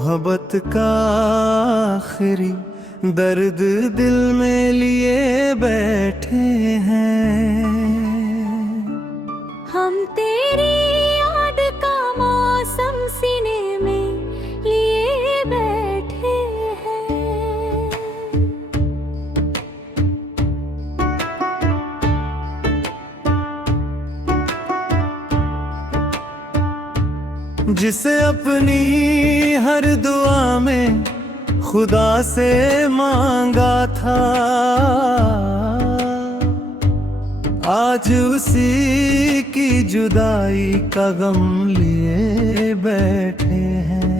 मोहब्बत का आखिरी दर्द दिल में लिए बैठे हैं। हम तेरी याद का मौसम सीने में लिए बैठे हैं। जिसे अपनी हर दुआ में खुदा से मांगा था, आज उसी की जुदाई का गम लिए बैठे हैं।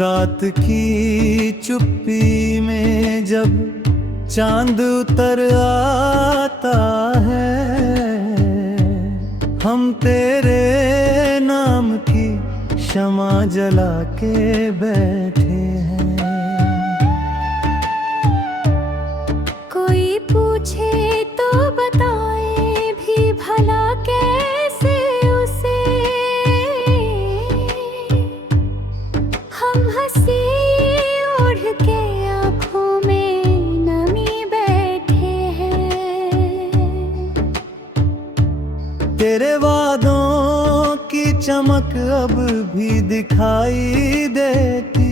रात की चुप्पी में जब चांद उतर आता है, हम तेरे नाम की शमा जला के बैठे हैं। कोई पूछे तो बताए भी भला कैसे उसे, हम हंसी ओढ़ के आँखों में नमी बैठे हैं। तेरे वादों की चमक अब भी दिखाई देती,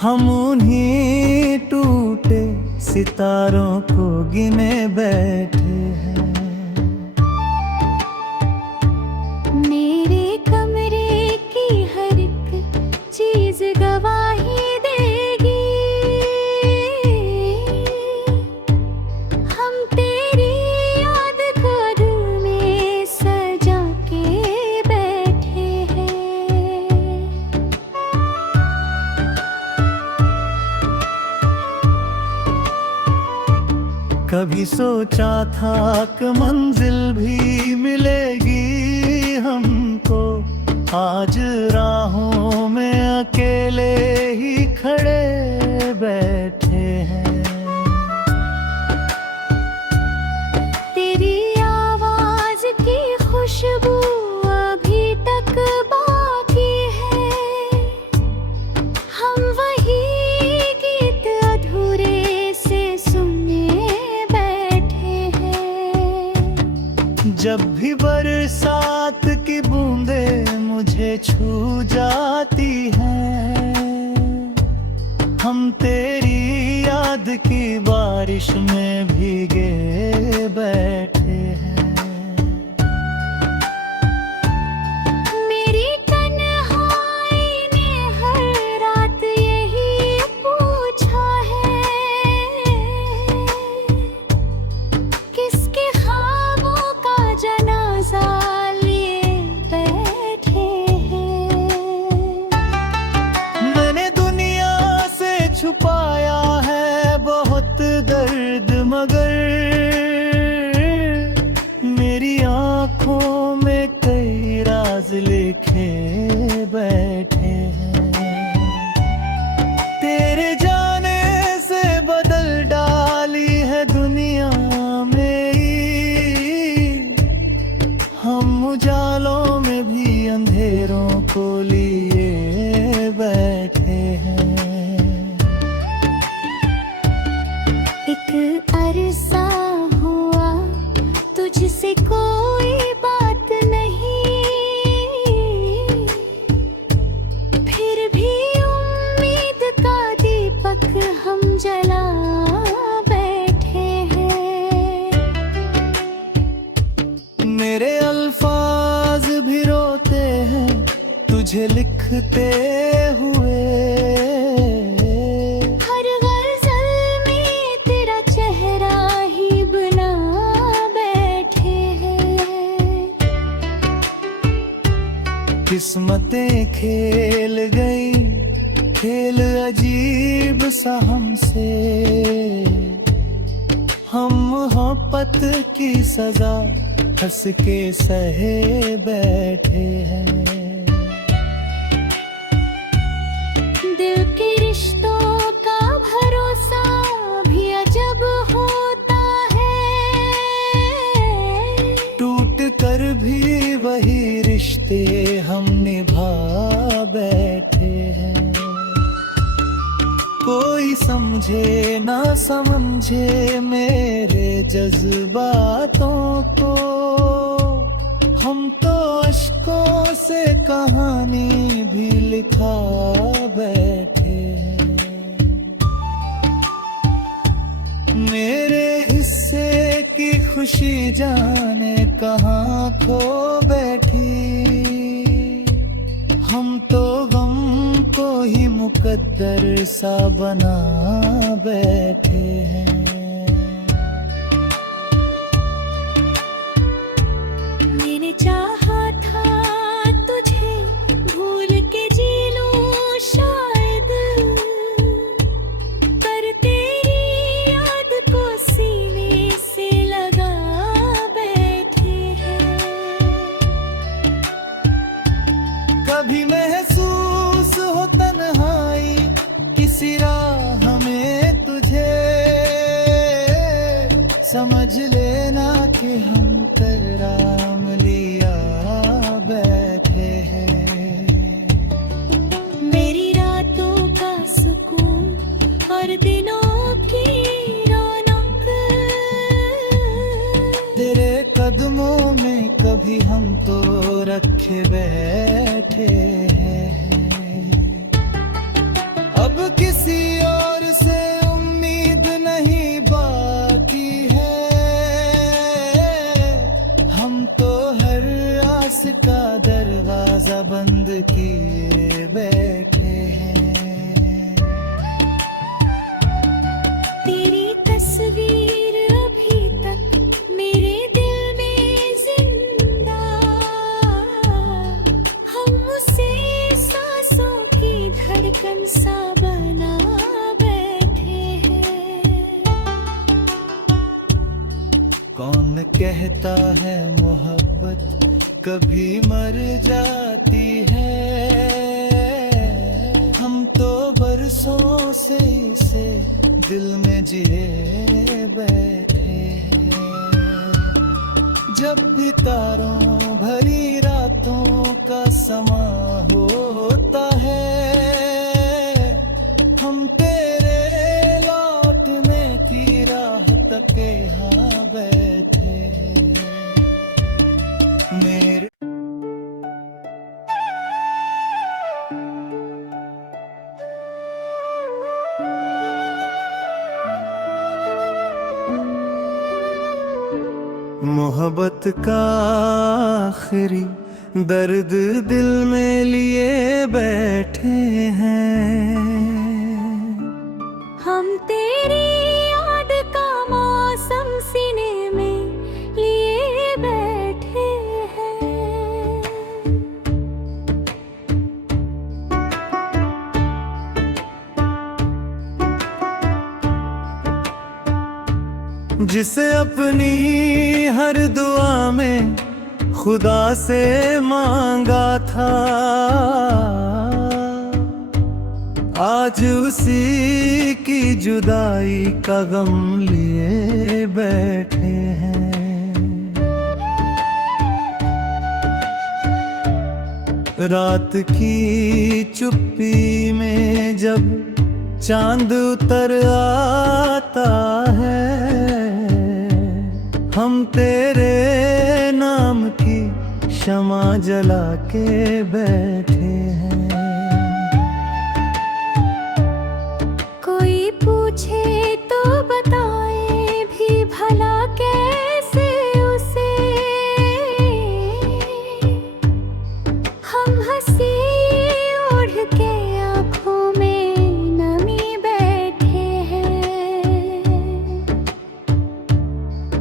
हम उन्हीं टूटे सितारों को गिने बैठे हैं। मेरे कमरे की हर एक चीज गवाही देगी, हम तेरी याद को दिल में सजा के बैठे हैं। कभी सोचा था कि मंजिल भी मिलेगी हमको, आज राहों में अकेले ही खड़े बैठे हैं। तेरी आवाज की खुशबू अभी तक बाकी है, हम वही गीत अधूरे से सुने बैठे हैं। जब भी बरसात की बूंदें मुझे छू जाती हैं, हम तेरी याद की बारिश में भीगे बैठे हैं। मेरी तन्हाई ने हर रात यही पूछा है, किसके ख्वाबों का जनाजा लिए बैठे हैं। मैंने दुनिया से छुपाया है बहुत दर्द, मगर मेरी आंखों में कई राज लिखे बैठे हैं। तेरे जाने से बदल डाली है दुनिया मेरी, हम उजालों में भी अंधेरों को लिए बैठे हैं। एक अरसा हुआ तुझसे कोई बात नहीं, फिर भी उम्मीद का दीपक हम जला बैठे हैं। मेरे अल्फाज भी रोते हैं तुझे लिखते हुए, हर गज़ल में तेरा चेहरा ही बना बैठे हैं। किस्मतें खेल गई खेल अजीब सा हमसे, हम मोहब्बत की सजा हंस के सहे बैठे हैं। दिल के रिश्तों का भरोसा भी अजब होता है, पर भी वही रिश्ते हम निभा बैठे हैं। कोई समझे ना समझे मेरे जज्बातों को, हम तो अश्कों से कहानी भी लिखा बैठे हैं। मेरे हिस्से की खुशी जाने कहाँ खो बैठी, हम तो गम को ही मुकद्दर सा बना बैठे हैं। मैंने चाहा था तुझे भूल के जी लूं शायद, पर तेरी याद को सीने से लगा बैठे हैं। कभी महसूस हो तन्हाई किसी राह में तुझे, समझ लेना कि हम कराम लिया बैठे हैं। मेरी रातों का सुकून और दिनों की रौनक, तेरे कदमों में कभी हम तो रखे बैठे हैं। अब किसी और से उम्मीद नहीं बाकी है, हम तो हर आस का दरवाजा बंद किए बैठे हैं। तेरी तस्वीर अभी तक मेरे दिल में जिंदा, हम उसे सांसों की धड़कन सा बना बैठे हैं। कौन कहता है मोहब्बत कभी मर जाती है, हम तो बरसों से इसे दिल में जिए बैठे हैं। जब भी तारों भरी रातों का समा होता है, हम तेरे लौटने की राह तक यहाँ बैठे हैं। मेरे मोहब्बत का आखिरी दर्द दिल में लिए बैठे हैं। हम तेरी याद का मौसम सीने में लिए बैठे हैं। जिसे अपनी हर दुआ में खुदा से मांगा था, आज उसी की जुदाई का गम लिए बैठे हैं। रात की चुप्पी में जब चांद उतर आता है, हम तेरे नाम की शमा जला के बैठे हैं। कोई पूछे तो बताए भी भला कैसे उसे, हम हंसी ओढ़ के आँखों में नमी बैठे हैं।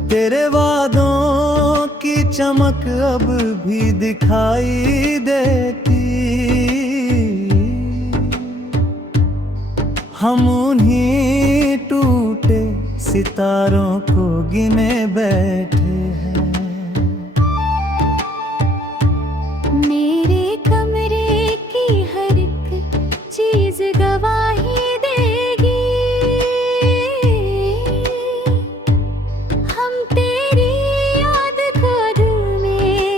तेरे वादों की चमक अब भी दिखाई देती, हम उन्हीं टूटे सितारों को गिने बैठे हैं। मेरे कमरे की हर एक चीज गवाही देगी, हम तेरी याद को दिल में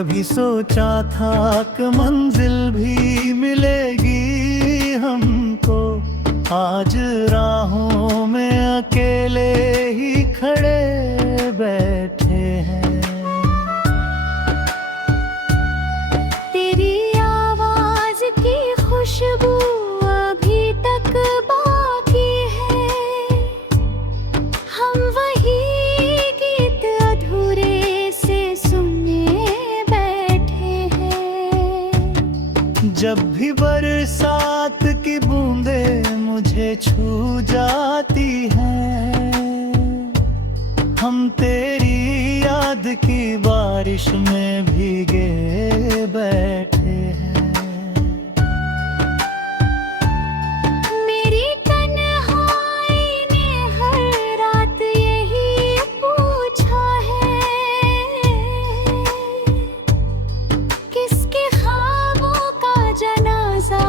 कभी सोचा था कि मंजिल भी मिलेगी हमको, आज राहों में अकेले ही खड़े बैठे हैं। तेरी आवाज की खुशबू अभी तक बाकी है, हम वही गीत अधूरे से सुने बैठे हैं। जब भी बरसात की बूंदें मुझे छू जाती हैं, हम तेरी याद की बारिश में भीगे बैठे हैं। मेरी तन्हाई ने हर रात यही पूछा है, किसके ख्वाबों का जनाजा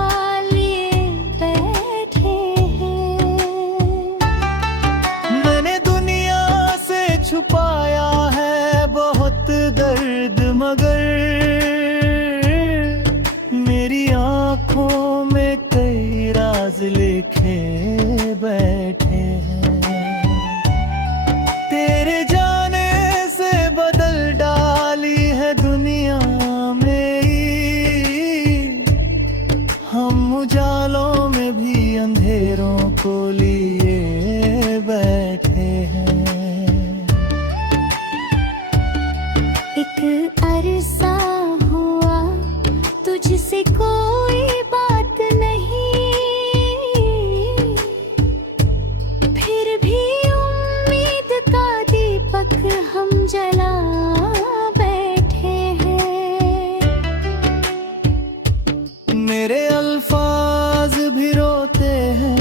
लिए बैठे हैं। मैंने दुनिया से छुपाया है बहुत दर्द, मगर मेरी आंखों में कई राज लिखे बैठे हैं। तेरे जाने से बदल डाली है दुनिया मेरी, हम उजालों में भी अंधेरों को लिए बैठे हैं। एक अरसा हुआ तुझसे कोई बात नहीं, फिर भी उम्मीद का दीपक हम जला बैठे हैं। मेरे अल्फाज भी रोते हैं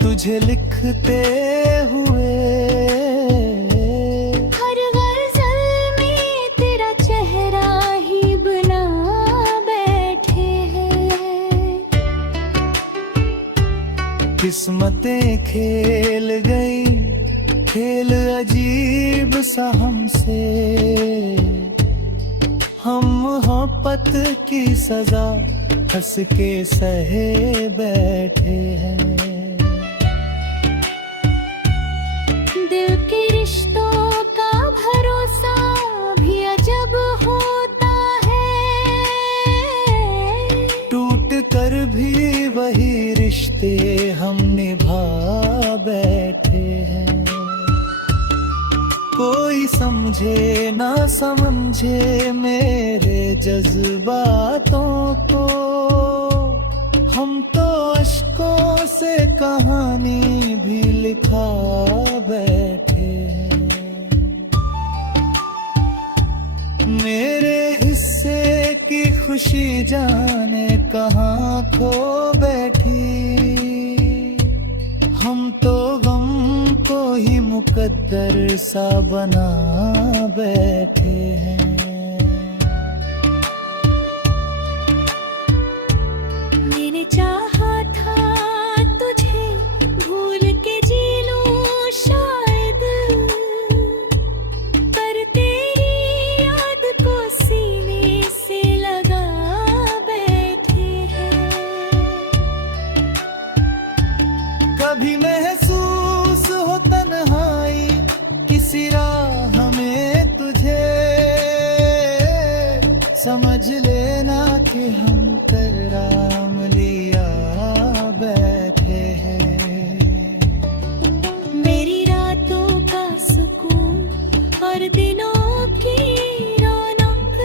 तुझे लिखते हुए, हर गज़ल में तेरा चेहरा ही बना बैठे हैं। किस्मतें खेल गई खेल अजीब सा हमसे, हम मोहब्बत की सजा हंस के सहे बैठे हैं। दिल के रिश्तों का भरोसा भी अजब होता है, टूट कर भी वही रिश्ते हम निभा बैठे हैं। कोई समझे ना समझे मेरे जज्बातों को, हम तो अश्कों से कहानी भी लिखा बैठे हैं। मेरे हिस्से की खुशी जाने कहाँ खो बैठी, हम तो गम को ही मुकद्दर सा बना बैठे हैं। मैंने चाहा था तुझे भूल के जी लूं शायद, पर तेरी याद को सीने से लगा बैठे हैं। कभी महसूस हो तन्हाई किसी राह में तुझे, समझ लेना कि हम कराम लिया बैठे हैं। मेरी रातों का सुकून और दिनों की रौनक,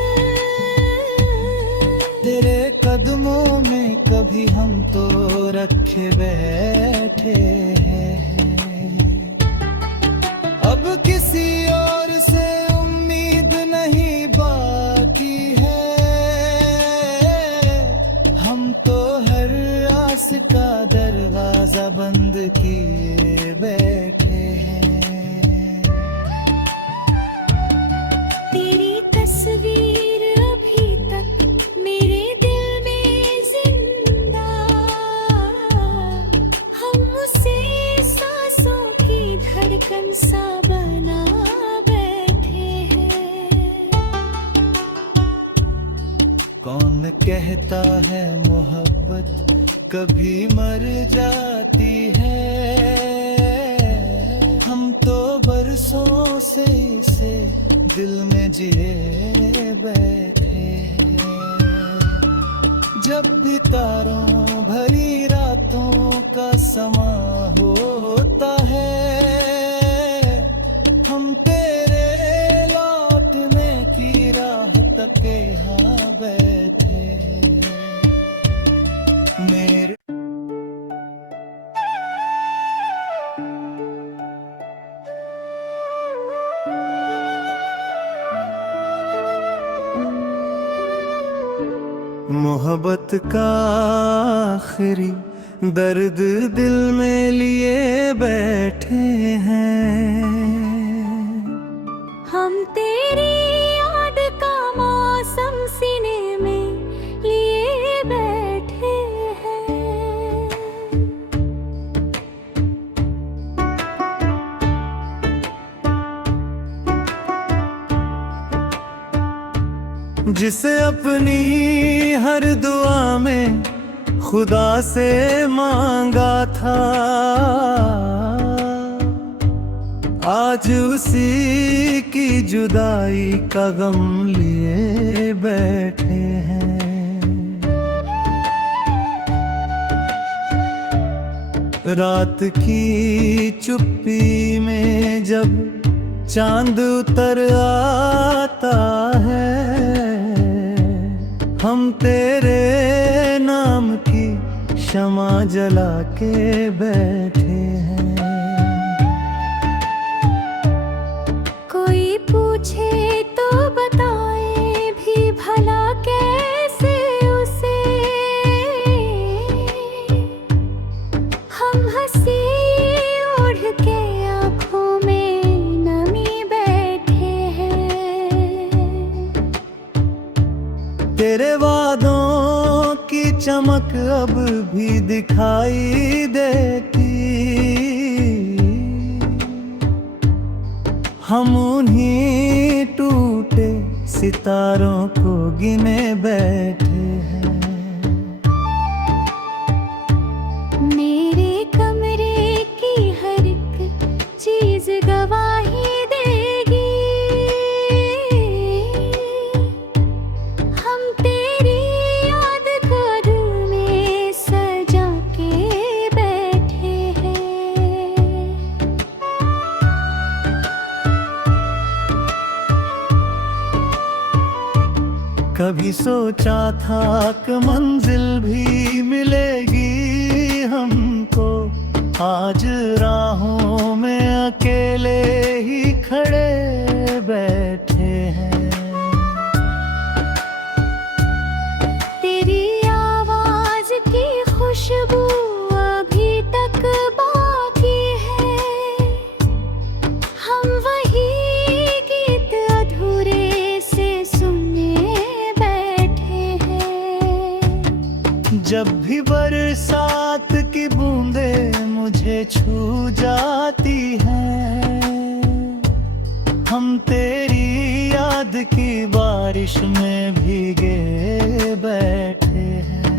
तेरे कदमों में कभी हम तो रखे बैठे हैं। अब किसी और से उम्मीद नहीं बाकी है, हम तो हर आस का दरवाजा बंद किए बैठे हैं। तेरी तस्वीर अभी तक मेरे दिल में जिंदा, हम उसे सांसों की धड़कन सा बना बैठे हैं। कहता है मोहब्बत कभी मर जाती है, हम तो बरसों से इसे दिल में जिए बैठे हैं। जब भी तारों भरी रातों का समा होता है, हम तेरे लौटने की राह तक यहाँ बैठे हैं। मेरे मोहब्बत का आखिरी दर्द दिल में लिए बैठे हैं, हम तेरी याद का मौसम सीने में लिए बैठे हैं। जिसे अपनी हर दुआ में खुदा से मांगा था, आज उसी की जुदाई का गम लिए बैठे हैं। रात की चुप्पी में जब चांद उतर आता है, हम तेरे नाम की शमा जला के बैठे हैं। कोई पूछे तो बताए भी भला कैसे उसे, हम हंसी ओढ़ के आँखों में नमी बैठे हैं। तेरे वादों की चमक अब भी दिखाई देती, हम उन्हीं टूटे सितारों को गिने बैठे हैं। मेरे कमरे की हर एक चीज गवाही देगी, हम तेरी याद को दिल में सजा के बैठे हैं। कभी सोचा था कि मंजिल भी मिलेगी हमको, आज राहों में अकेले ही खड़े बैठे हैं। तेरी आवाज की खुशबू अभी तक बाकी है, हम वही गीत अधूरे से सुने बैठे हैं। जब भी बरसात की बूंदें मुझे छू जाती हैं, हम तेरी याद की बारिश में भीगे बैठे हैं।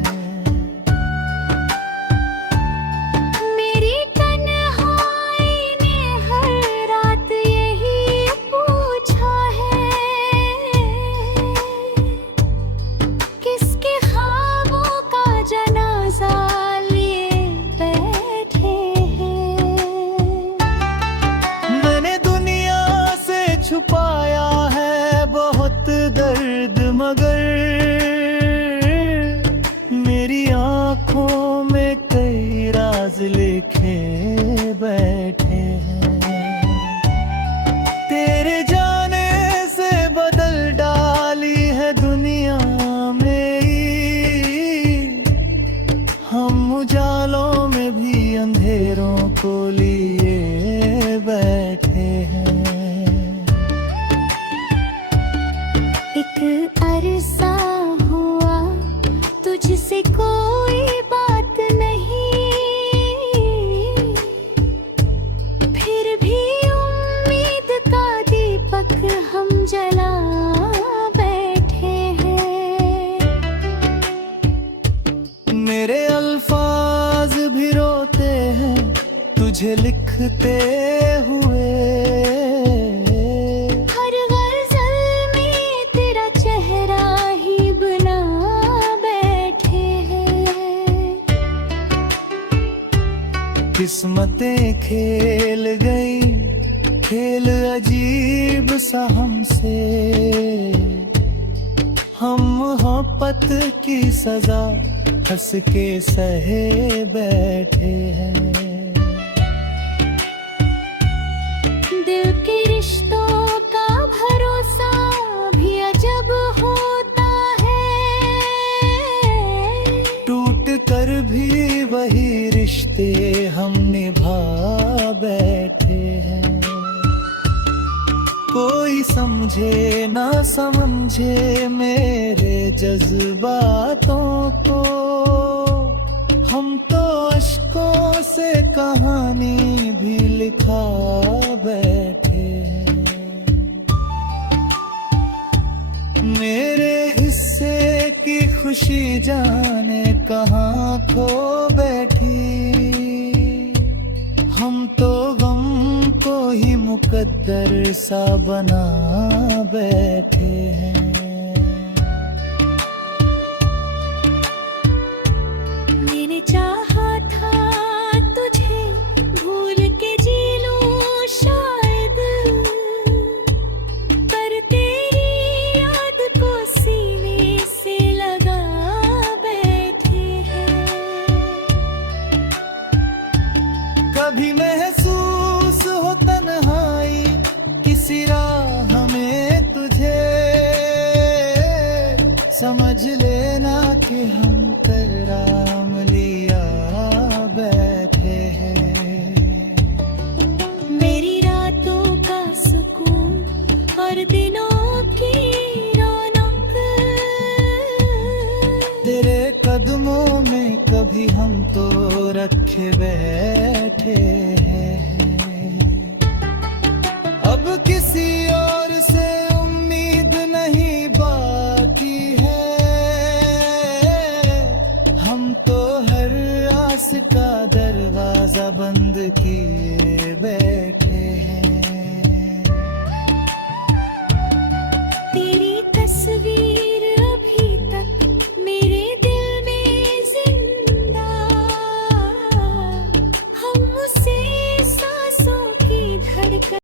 मेरी तन्हाई ने हर रात यही पूछा है, किसके ख्वाबों का जनाजा लिए बैठे हैं। मैंने दुनिया से छुपाया है बहुत दर्द, मगर मेरी आंखों में कई राज लिखे बैठे हैं। तेरे जाने से बदल डाली है दुनिया मेरी, हम उजालों में भी अंधेरों को लिए बैठे हैं। एक अरसा हुआ तुझसे कोई बात नहीं, फिर भी उम्मीद का दीपक हम जला बैठे हैं। तुझे लिखते हुए। हर गज़ल में तेरा चेहरा ही बना बैठे हैं। किस्मतें खेल गई खेल अजीब सा हमसे, हम मोहब्बत की सजा हंस के सहे बैठे हैं। दिल के रिश्तों का भरोसा भी अजब होता है। टूट कर भी वही रिश्ते हम निभा बैठे हैं। कोई समझे ना समझे मेरे जज्बातों को, हम तो अश्कों से कहानी भी लिखा बैठे हैं। मेरे हिस्से की खुशी जाने कहाँ खो बैठी, हम तो गम को ही मुकद्दर सा बना बैठे हैं। मैंने चाहा था तुझे भूल के जी लूं शायद, पर तेरी याद को सीने से लगा बैठे हैं। कभी महसूस हो तन्हाई किसी राह में तुझे, समझ लेना कि हम कराम लिया बैठे हैं। मेरी रातों का सुकून और दिनों की रौनक, तेरे कदमों में कभी हम तो रखे बैठे हैं। अब किसी और से उम्मीद नहीं बाकी है, हम तो हर आस का दरवाजा बंद किए